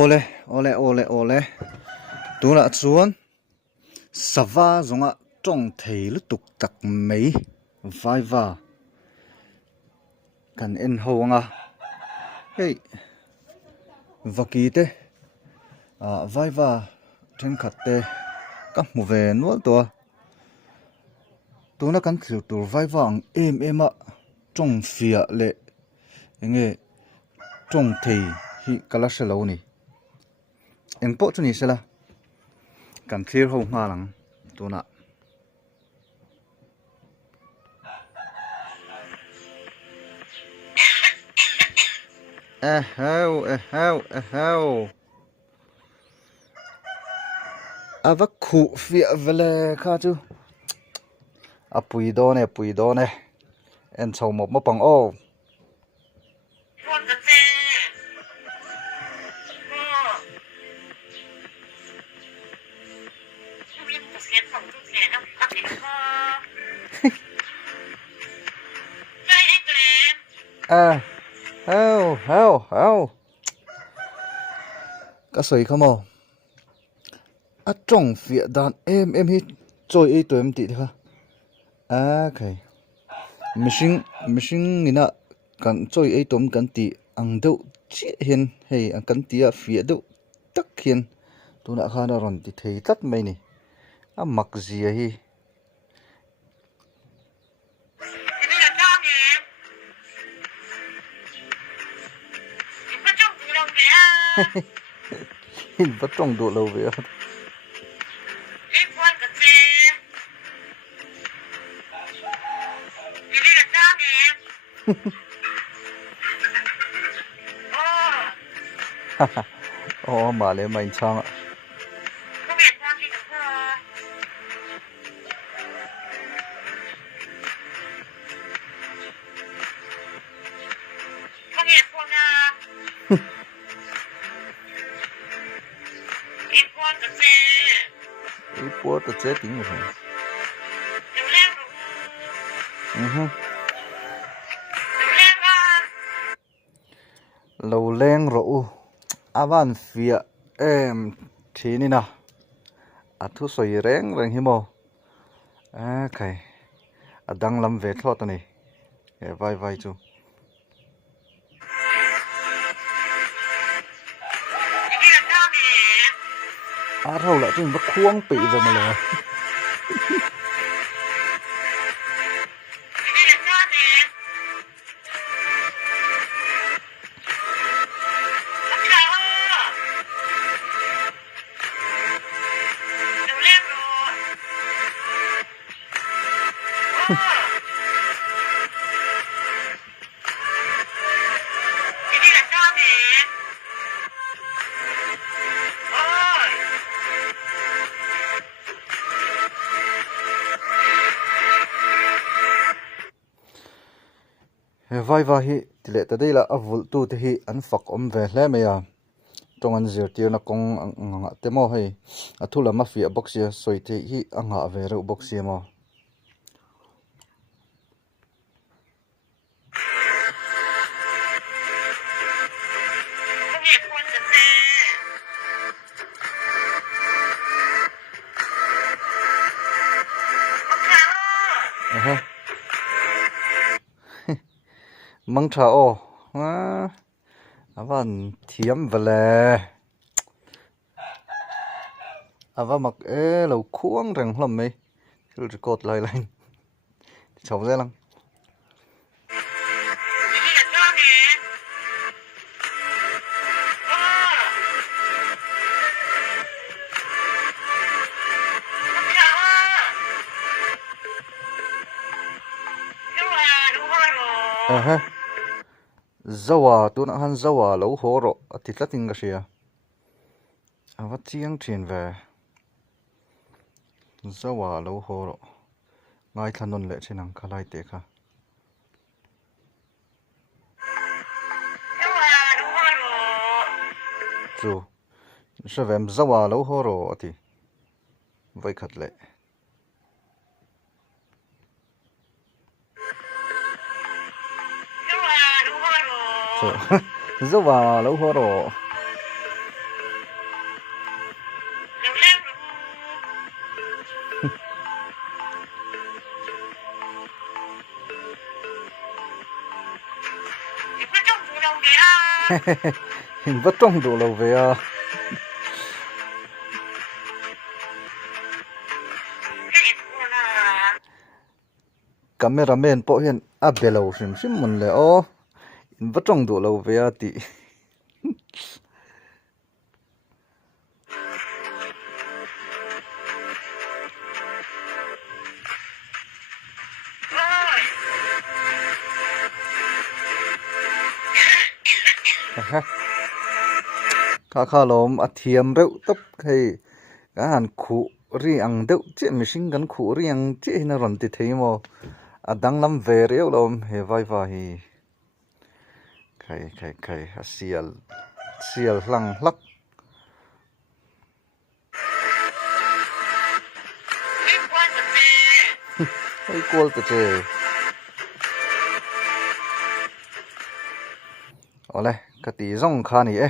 ole ole ole ole tuna chuan sava zonga tong thei lu tuk tak mai vaiwa kan en hoanga hey vaki te vaiwa then khatte ka mu ve nual to tuna kan thil tur vaiwa ang ema tong fia le nge tong thei hi kala shelo ni eng po chu ni sela kan clear ho nga lang tuna heo ava khu fia vele kha chu apui do ne en chau mop ma pang o heo ka soi khamo a trong fia dan em hi choi ei toem ti kha okay mishing ina kan choi ei tom kan ti ang deuh chi hian hei ang kan tia fia deuh tak hian tuna khana ron ti thei tat mai ni a mak zia hi hin bắt trong độ lâu vậy mà lấy mình chăng ạ bố tự chế tiếng một hồi lâu len rộ avan phía em thế này nè thu soi reng hi mò cái đang làm việc thôi tao này vai chú thâu lại trên bắt khuang bị rồi mà lẽ vai hi tile ta dei la avul tu te hi an fak om ve hle me ya tong an zir tir na kong anga te mo hei athula mafia box ya soi te hi anga ve ro box ya mo mang thà ô avan thiam vele ava mặc lâu khuang răng lắm mấy cứ cột lại lại chồng ra lắm zawa tu na han zawa lo horo atitla tinga sia awa chiang thin ve zawa lo horo ngai thanon le chinang khalai te kha chu savem zawa lo horo ati vai khat le zawa lo horo hình vất trong đủ lâu về à cameraman po hian a belo hrim hrim mun le o in vất trong đủ lâu về à ti kha lom a thiam reuh tap hei ka han khu riang deuh che mihring kan khu riang che in a ron ti thei maw a dang lam ve reuh lom he vai va hi khai a sial hlang hlak hei kual te che ole ka ti zong kha ni e